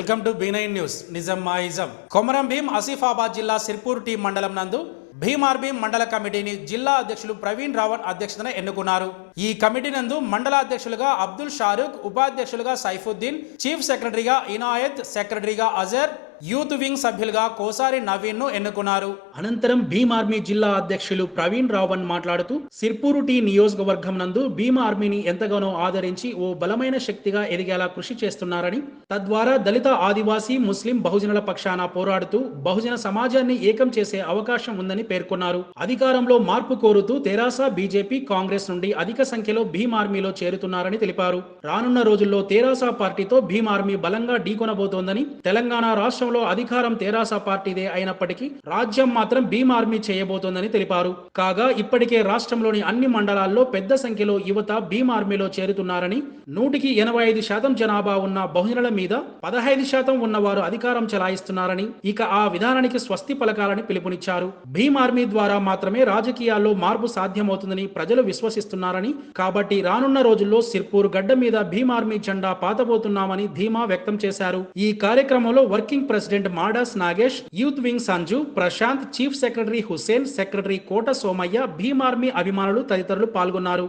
Welcome to B9 news. నిజం మాయిజం. కొమరం భీం ఆసిఫాబాద్ జిల్లా Sirpur tea మండలం నందు భీమార్భీం మండల కమిటీని జిల్లా అధ్యక్షులు ప్రవీణ్ రావణ్ అధ్యక్షతన ఎన్నుకున్నారు. ఈ కమిటీ నందు మండల అధ్యక్షులుగా అబ్దుల్ షారూక్, ఉపాధ్యక్షులుగా సైఫుద్దీన్, చీఫ్ సెక్రటరీగా ఇనాయత్, సెక్రటరీగా అజర్, యూత్ వింగ్ సభ్యులుగా కోసారి నవీన్ ను ఎన్నుకున్నారు. అనంతరం భీమ్ ఆర్మీ జిల్లా అధ్యక్షులు ప్రవీణ్ రావణ్ మాట్లాడుతూ సిర్పూరు టీ నియోజకవర్గం నందు భీమ్ ఆర్మీని ఎంతగానో ఆదరించి ఓ బలమైన శక్తిగా ఎదిగేలా కృషి చేస్తున్నారని, తద్వారా దళిత, ఆదివాసీ, ముస్లిం, బహుజనుల పక్షాన పోరాడుతూ బహుజన సమాజాన్ని ఏకం చేసే అవకాశం ఉందని పేర్కొన్నారు. అధికారంలో మార్పు కోరుతూ తెరాస, బీజేపీ, కాంగ్రెస్ నుండి అధిక సంఖ్యలో భీమ్ ఆర్మీలో చేరుతున్నారని తెలిపారు. రానున్న రోజుల్లో తెరాస పార్టీతో భీమ్ ఆర్మీ బలంగా ఢీకొనబోతోందని, తెలంగాణ రాష్ట్రం అధికారం తెరాస పార్టీదే అయినప్పటికీ రాజ్యం మాత్రం భీమ్ ఆర్మీ చేయబోతోందని తెలిపారు. కాగా ఇప్పటికే రాష్ట్రంలోని అన్ని మండలాల్లో పెద్ద సంఖ్యలో యువత భీమ్ ఆర్మీలో చేరుతున్నారని, 100% జనాభా ఉన్న బహుజనుల మీద 15% ఉన్నవారు అధికారం చెలాయిస్తున్నారని, ఇక ఆ విధానానికి స్వస్తి పలకాలని పిలుపునిచ్చారు. భీమ్ ఆర్మీ ద్వారా మాత్రమే రాజకీయాల్లో మార్పు సాధ్యమవుతుందని ప్రజలు విశ్వసిస్తున్నారని, కాబట్టి రానున్న రోజుల్లో సిర్పూర్ గడ్డ మీద భీమ్ ఆర్మీ జెండా పాతబోతున్నామని ధీమా వ్యక్తం చేశారు. ఈ కార్యక్రమంలో working president Madas Nagesh, youth wing Sanju, Prashanth, chief secretary Hussain, secretary Kota Somaiah, Bhim army అభిమానులు తదితరులు పాల్గొన్నారు.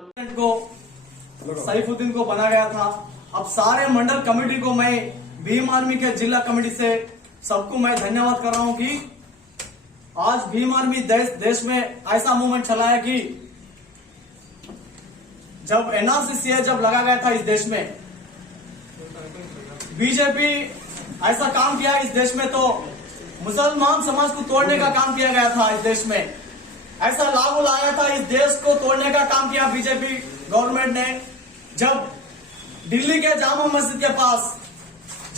सैफुद्दीन को बना गया था। अब सारे मंडल कमेटी को मैं भीम आर्मी के जिला कमेटी से सबको मैं धन्यवाद कर रहा हूं कि आज भीम आर्मी देश में ऐसा मूवमेंट चलाया कि जब एनआरसी जब लगा गया था इस देश में, बीजेपी ऐसा काम किया इस देश में, तो मुसलमान समाज को तोड़ने का काम किया गया था इस देश में। ऐसा लागू लाया था, इस देश को तोड़ने का काम किया बीजेपी गवर्नमेंट ने। जब दिल्ली के जामा मस्जिद के पास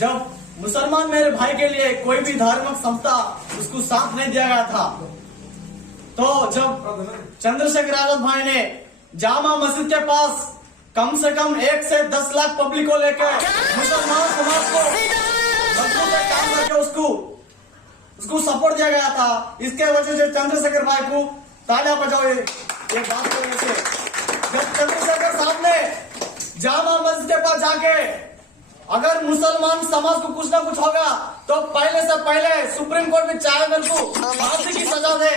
जब मुसलमान मेरे भाई के लिए कोई भी धार्मिक संस्था उसको साथ नहीं दिया गया था, तो जब चंद्रशेखर आजाद भाई ने जामा मस्जिद के पास कम से कम 1 से 10 लाख पब्लिक को लेकर मुसलमान समाज को काम करके उसको सपोर्ट दिया गया था। इसके वजह से चंद्रशेखर भाई को तालियां बजाओ ये बात की वजह से। जब चंद्रशेखर साहब ने जामा मस्जिद के पास जाके अगर मुसलमान समाज को कुछ ना कुछ होगा तो पहले से पहले सुप्रीम कोर्ट में चाहे मेरे को फांसी की सजा दे,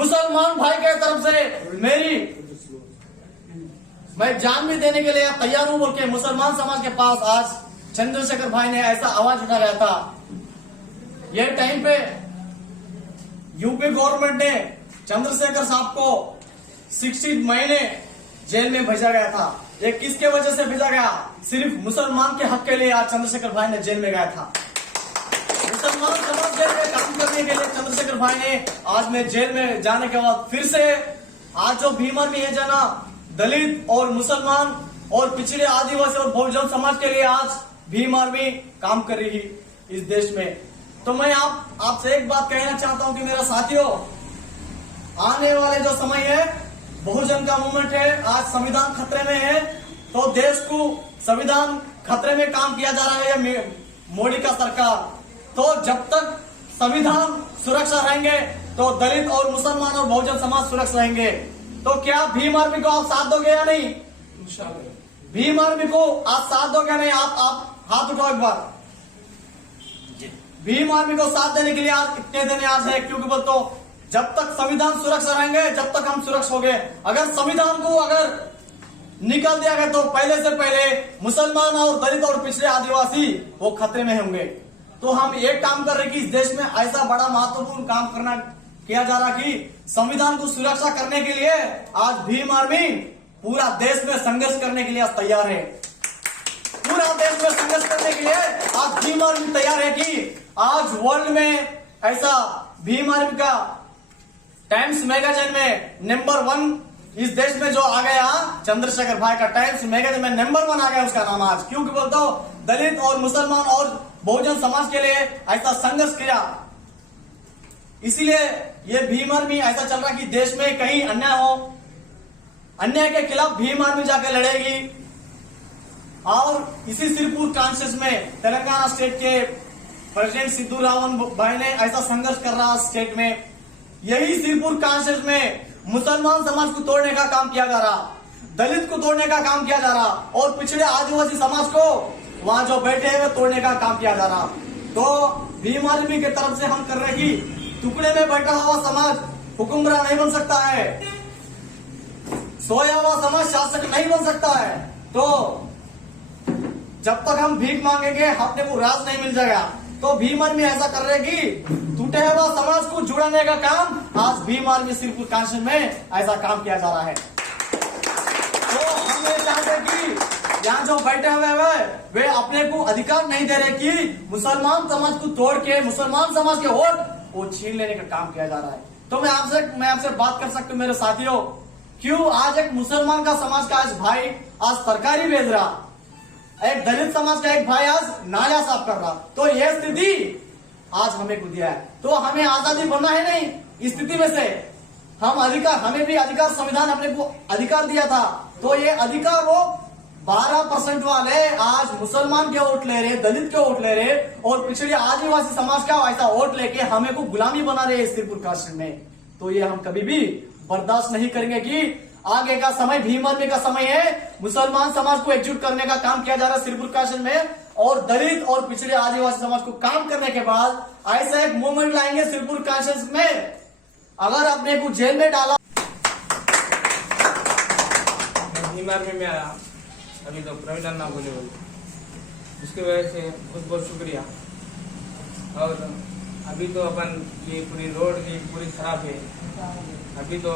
मुसलमान भाई के तरफ से मैं जान भी देने के लिए तैयार हूं बोल के मुसलमान समाज के पास आज चंद्रशेखर भाई ने ऐसा आवाज उठाया था। ये टाइम पे यूपी गवर्नमेंट ने चंद्रशेखर साहब को 60 महीने जेल में भेजा गया था। ये किसके वजह से भेजा गया? सिर्फ मुसलमान के हक के लिए आज चंद्रशेखर भाई ने जेल में गया था। मुसलमान समाज जेल में काम करने के लिए चंद्रशेखर भाई ने आज में जेल में जाने के बाद फिर से आज जो भीम आर्मी है जाना दलित और मुसलमान और पिछड़े आदिवासी और बहुजन समाज के लिए आज भीम आर्मी काम कर रही है इस देश में। तो मैं आपसे एक बात कहना चाहता हूं कि मेरा साथियों, आने वाले जो समय है बहुजन का मूवमेंट है, आज संविधान खतरे में है, तो देश को संविधान खतरे में काम किया जा रहा है मोदी का सरकार। तो जब तक संविधान सुरक्षा रहेंगे तो दलित और मुसलमान और बहुजन समाज सुरक्षित रहेंगे। तो क्या भीम आर्मी को आप साथ दोगे या नहीं? भीम आर्मी को आप साथ दोगे या नहीं? आप हाथ उठाओ एक बार। भीम आर्मी को साथ देने के लिए आज कितने दिन आज है, क्योंकि बोल तो जब तक संविधान सुरक्षा रहेंगे जब तक हम सुरक्षित होंगे। अगर संविधान को अगर निकाल दिया गया तो पहले से पहले मुसलमान और दलित और पिछड़े आदिवासी वो खतरे में होंगे। तो हम एक काम कर रहे कि इस देश में ऐसा बड़ा महत्वपूर्ण काम करना किया जा रहा कि संविधान को सुरक्षा करने के लिए आज भीम आर्मी पूरा देश में संघर्ष करने के लिए आज तैयार है। पूरा देश में संघर्ष करने के लिए आज भीम आर्मी तैयार है कि आज वर्ल्ड में ऐसा भीम आर्मी का टाइम्स मैगजीन में नंबर 1 इस देश में जो आ गया चंद्रशेखर भाई का टाइम्स मैगजीन में नंबर 1 आ गया उसका नाम आज, क्योंकि बोलता हूं दलित और मुसलमान और बहुजन समाज के लिए ऐसा संघर्ष किया। इसीलिए ये भीम आर्मी ऐसा चल रहा कि देश में कहीं अन्याय हो, अन्याय के खिलाफ भीम आर्मी जाकर लड़ेगी। और इसी सिरपुर कॉन्स्टिट्यूंसी में तेलंगाना स्टेट के प्रेसिडेंट सिद्धू रावण भाई ने ऐसा संघर्ष कर रहा स्टेट में। यही सिरपुर कॉन्स्टिट्यूंसी में मुसलमान समाज को तोड़ने का काम किया जा रहा, दलित को तोड़ने का काम किया जा रहा और पिछड़े आदिवासी समाज को वहां जो बैठे हैं वो तोड़ने का काम किया जा रहा। तो भीम आर्मी की तरफ से हम कर रहे कि टुकड़े में बैठा हुआ समाज हुक्मरान नहीं बन सकता है, सोया हुआ समाज शासक नहीं बन सकता है। तो जब तक हम भीख मांगेंगे अपने को राज नहीं मिल जाएगा। तो भीम आर्मी ऐसा कर रहे कि टूटे हुआ समाज को जुड़ाने का काम आज भीम आर्मी सिरपुर कांशन में ऐसा काम किया जा रहा है। तो हम ये चाहते कि यहाँ जो बैठे हुए हैं वे अपने को अधिकार नहीं दे रहे कि मुसलमान समाज को तोड़ के मुसलमान समाज के वोट वो छीन लेने का काम किया जा रहा है। तो मैं आपसे बात कर सकता हूँ मेरे साथियों, क्यों आज एक मुसलमान का समाज का आज भाई आज तरकारी बेच रहा, एक दलित समाज का एक भाई आज नाला साफ कर रहा, तो यह स्थिति आज हमें को दिया है। तो हमें आजादी बनना है नहीं, इस स्थिति में से हम अधिकार, हमें भी अधिकार संविधान अपने को अधिकार दिया था। तो ये अधिकार वो 12% वाले आज मुसलमान के वोट ले रहे, दलित के वोट ले रहे और पिछड़े आदिवासी समाज का ऐसा वोट लेके हमें को गुलामी बना रहे सिरपुर कांशन में। तो ये हम कभी भी बर्दाश्त नहीं करेंगे कि आगे का समय भीम आर्मी का समय है, मुसलमान समाज को एकजुट करने का काम किया जा रहा है सिरपुर कांशन में और दलित और पिछड़े आदिवासी समाज को काम करने के बाद ऐसा एक मूवमेंट लाएंगे सिरपुर कांशन में। अगर अपने को जेल में डाला, भीम आर्मी में आया अभी तो प्रवीण अन्ना बोले उसकी वजह से बहुत बहुत शुक्रिया। और अभी तो अपन ये पूरी रोड की पूरी खराब है, अभी तो